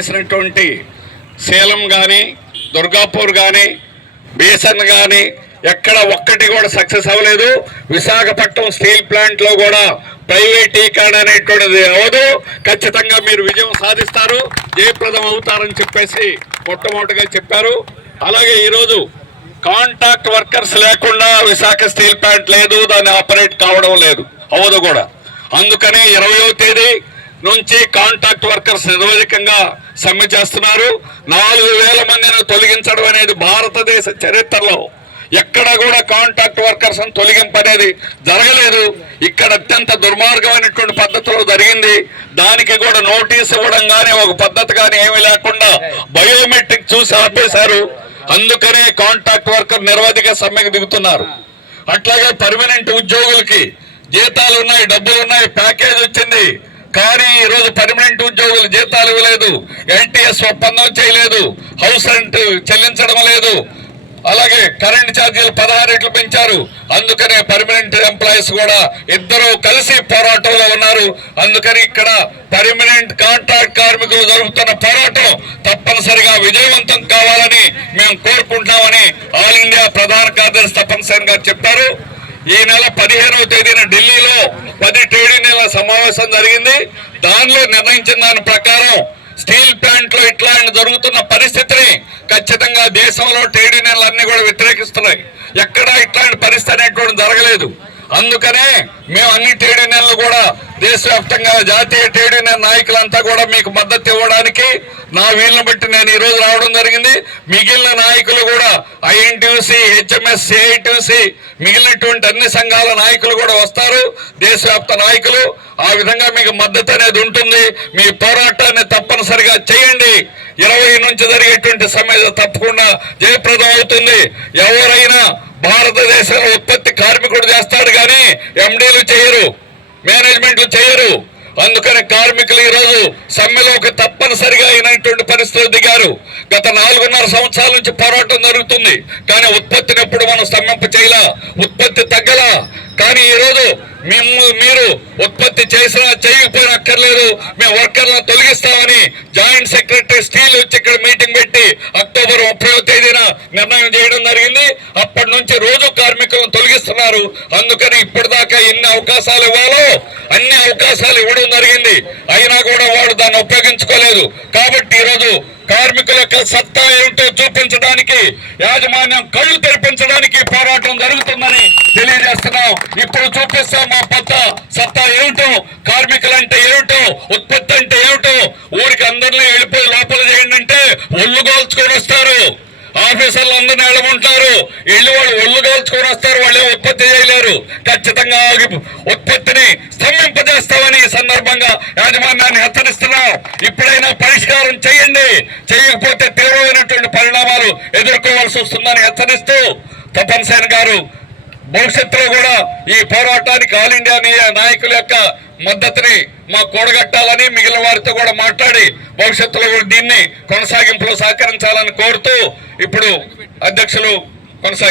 చేసినటువంటి సేలం కానీ దుర్గాపూర్ కానీ బీసన్ కానీ ఎక్కడ ఒక్కటి కూడా సక్సెస్ అవ్వలేదు. విశాఖపట్నం స్టీల్ ప్లాంట్లో కూడా ప్రైవేటీకరణ అనేటువంటిది అవ్వదు. ఖచ్చితంగా మీరు విజయం సాధిస్తారు, జయప్రదం అవుతారని చెప్పేసి మొట్టమొదటిగా చెప్పారు. అలాగే ఈరోజు కాంట్రాక్ట్ వర్కర్స్ లేకుండా విశాఖ స్టీల్ ప్లాంట్ లేదు, దాన్ని ఆపరేట్ కావడం లేదు, అవ్వదు కూడా. అందుకని 20వ తేదీ నుంచి కాంట్రాక్ట్ వర్కర్స్ నిరోధకంగా సమ్మె చేస్తున్నారు. 4000 మందిని తొలగించడం అనేది భారతదేశ చరిత్రలో ఎక్కడ కూడా కాంట్రాక్ట్ వర్కర్స్ తొలగింపు అనేది జరగలేదు. ఇక్కడ అత్యంత దుర్మార్గమైనటువంటి పద్ధతిలో జరిగింది. దానికి కూడా నోటీస్ ఇవ్వడం కానీ ఒక పద్ధతి కానీ ఏమీ లేకుండా బయోమెట్రిక్ చూసి ఆపేశారు. అందుకనే కాంట్రాక్ట్ వర్కర్ నిరవధిక సమ్మెకు దిగుతున్నారు. అట్లాగే పర్మనెంట్ ఉద్యోగులకి జీతాలు ఉన్నాయి, డబ్బులు ఉన్నాయి, ప్యాకేజ్ వచ్చింది. కానీ ఈరోజు పర్మనెంట్ ఉద్యోగులు జీతాలు ఇవ్వలేదు, ఎన్టీఎస్ ఒప్పందం చేయలేదు, హౌస్ రెంట్ చెల్లించడం లేదు. అలాగే కరెంట్ ఛార్జీలు 16 రెట్లు పెంచారు. అందుకనే పర్మనెంట్ ఎంప్లాయీస్ కూడా ఇద్దరు కలిసి పోరాటంలో ఉన్నారు. అందుకని ఇక్కడ పర్మనెంట్ కాంట్రాక్ట్ కార్మికులు జరుపుతున్న పోరాటం తప్పనిసరిగా విజయవంతం కావాలని మేము కోరుకుంటున్నామని ఆల్ ఇండియా ప్రధాన కార్యదర్శి తపన్ సేన్ గారు చెప్పారు. ఈ నెల 15వ తేదీన ఢిల్లీలో 10 ట్రేడ్ యూనియన్ల సమావేశం జరిగింది. దానిలో నిర్ణయించిన దాని ప్రకారం స్టీల్ ప్లాంట్ లో ఇట్లాంటి జరుగుతున్న పరిస్థితిని ఖచ్చితంగా దేశంలో ట్రేడ్ యూనియన్లు అన్ని కూడా వ్యతిరేకిస్తున్నాయి. ఎక్కడా ఇట్లాంటి పరిస్థితి అనేటువంటి జరగలేదు. అందుకనే మేము అన్ని ట్రేడ్ యూనియన్లు కూడా దేశవ్యాప్తంగా జాతీయ ట్రేడ్ యూనియన్ నాయకులంతా కూడా మీకు మద్దతు ఇవ్వడానికి నా వీలును బట్టి నేను ఈ రోజు రావడం జరిగింది. మిగిలిన నాయకులు కూడా ఐఎన్టీయూసీ, హెచ్ఎంఎస్, ఏఐటీయూసీ మిగిలినటువంటి అన్ని సంఘాల నాయకులు కూడా వస్తారు, దేశవ్యాప్త నాయకులు. ఆ విధంగా మీకు మద్దతు అనేది ఉంటుంది. మీ పోరాటాన్ని తప్పనిసరిగా చేయండి. 20 నుంచి జరిగేటువంటి సమ్మె తప్పకుండా జయప్రదం అవుతుంది. ఎవరైనా భారతదేశంలో ఉత్పత్తి కార్మికుడు చేస్తాడు కానీ ఎండీలు చేయరు, మేనేజ్మెంట్లు చేయరు. అందుకని కార్మికులు ఈరోజు సమ్మెలోకి తప్పనిసరిగా అయినటువంటి పరిస్థితులు దిగారు. గత 4.5 సంవత్సరాల నుంచి పోరాటం జరుగుతుంది, కానీ ఉత్పత్తిని ఎప్పుడు మనం స్తంభింప చేయలా, ఉత్పత్తి తగ్గలా. కానీ ఈరోజు మీరు ఉత్పత్తి చేసినా చేయకపోయినా అక్కర్లేదు, మేము వర్కర్లను తొలగిస్తామని జాయింట్ సెక్రటరీ స్టీల్ వచ్చి ఇక్కడ మీటింగ్ పెట్టి అక్టోబర్ 30వ తేదీన నిర్ణయం చేయడం జరిగింది. అప్పటి నుంచి రోజు కార్మికులను తొలగిస్తున్నారు. అందుకని ఇప్పటిదాకా ఎన్ని అవకాశాలు ఇవ్వాలో అన్ని అవకాశాలు ఇవ్వడం జరిగింది. అయినా కూడా వాడు దాన్ని ఉపయోగించుకోలేదు. కాబట్టి ఈరోజు కార్మికుల యొక్క సత్తా ఏమిటో చూపించడానికి, యాజమాన్యం కళ్ళు తెరిపించడానికి పోరాటం జరుగుతుందని తెలియజేస్తున్నాం. ఇప్పుడు చూపిస్తాం మా సత్తా ఏమిటో, కార్మికులంటే ఏమిటో, ఉత్పత్తి అంటే ఏమిటో. ఊరికి అందరినీ వెళ్ళిపోయి లోపల చేయండి అంటే ఒళ్ళు కాల్చుకొని వస్తారు. ఆఫీసర్లు అందరినీ వెళ్ళమంటారు, వెళ్ళి వాళ్ళు ఒళ్ళు కాల్చుకొని వస్తారు, వాళ్ళు ఉత్పత్తి చేయలేరు. ఖచ్చితంగా ఉత్పత్తిని స్తంభింపజేస్తామని ఈ సందర్భంగా యాజమాన్యాన్ని హెచ్చరిస్తున్నాం. ఇప్పుడైనా పరిష్కారం చేయండి, చేయకపోతే తీవ్రమైనటువంటి పరిణామాలు ఎదుర్కోవాల్సి వస్తుందని హెచ్చరిస్తూ తపన్ సేన్ గారు భవిష్యత్తులో కూడా ఈ పోరాటానికి ఆల్ ఇండియా నాయకుల యొక్క మద్దతుని మాకు కూడగట్టాలని మిగిలిన వారితో కూడా మాట్లాడి భవిష్యత్తులో కూడా దీన్ని కొనసాగింపులో సహకరించాలని కోరుతూ ఇప్పుడు అధ్యక్షులు